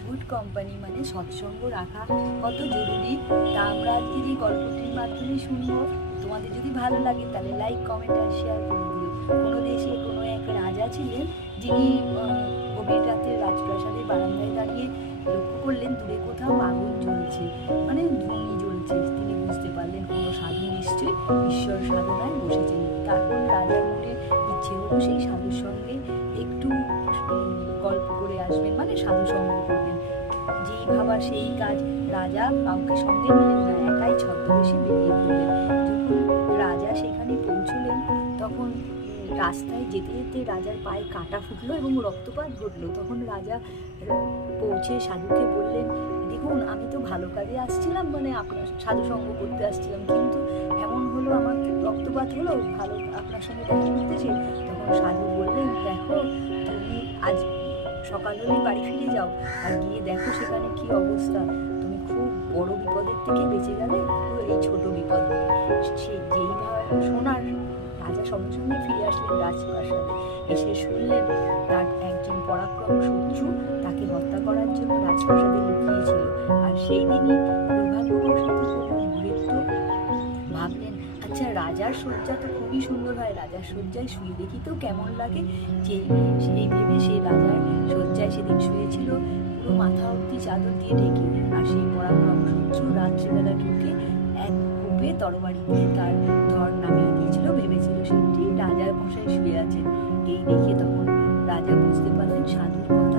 Good company মানে সৎসঙ্গ রাখা কত জরুরি, তা আমরা আজকের এই গল্পটির মাধ্যমে শুনবো। তোমাদের যদি ভালো লাগে তাহলে লাইক, কমেন্ট আর শেয়ার করে দিও। কোনো দেশে কোনো এক রাজা ছিলেন, যিনি গভীর রাতে রাজপ্রাসাদের বারান্দায় দাঁড়িয়ে লক্ষ্য করলেন দূরে কোথাও আগুন জ্বলছে, মানে ধুনি জ্বলছে। তিনি বুঝতে পারলেন কোনো সাধু নিশ্চয়ই ঈশ্বর সাধনায় বসেছেন। তারপর রাজার মনে ইচ্ছে হলো সেই সাধুর সঙ্গে একটু গল্প করে আসবেন, মানে সাধু সঙ্গ করবেন। যেই ভাবা সেই কাজ, রাজা কাউকে সঙ্গে নিলেন না, একাই ছদ্মবেশে বেরিয়ে পড়লেন। যখন রাজা সেখানে পৌঁছলেন তখন রাস্তায় যেতে যেতে রাজার পায়ে কাঁটা ফুটলো এবং রক্তপাত ঘটলো। তখন রাজা পৌঁছে সাধুকে বললেন, দেখুন আমি তো ভালো কাজে আসছিলাম, মানে আপনার সাধু সঙ্গ করতে আসছিলাম, কিন্তু এমন হলো আমার রক্তপাত হলো, ভালো আপনার সঙ্গে দেখা করতেছি। তখন সাধু বললেন, দেখো তুমি আজ সকাল হলেই বাড়ি ফিরে যাও, আর গিয়ে দেখো সেখানে কি অবস্থা। তুমি খুব বড় বিপদের থেকে বেঁচে গেলে পুরো এই ছোট বিপদ নিয়ে। সে যেইভাবে শোনার রাজা সঙ্গে সঙ্গে ফিরে আসলেন রাজপ্রাসাদে। এসে শুনলেন তার একজন পরাক্রম শত্রু তাকে হত্যা করার জন্য রাজপ্রাসাদে লুকিয়েছিল। আর সেই দিনই দুর্ভাগ্যবশত মৃত্যু। ভাবলেন, আচ্ছা রাজার শয্যা তো খুবই সুন্দর হয়, রাজার শয্যায় শুয়ে দেখি তো কেমন লাগে। যে সেই ভেবে সে রাজার শয্যায় সেদিন শুয়েছিল পুরো মাথা অব্দি চাদর দিয়ে ঢেকে। আর সেই পরাক্রম শত্রু রাত্রিবেলা ঢুকে এক কূপে তরবারি দিয়ে তার ধর নামিয়ে দিয়েছিল। ভেবেছিল সেটি রাজার মশাই শুয়ে আছেন। এই দেখে তখন রাজা বুঝতে পারলেন সাধুর কথা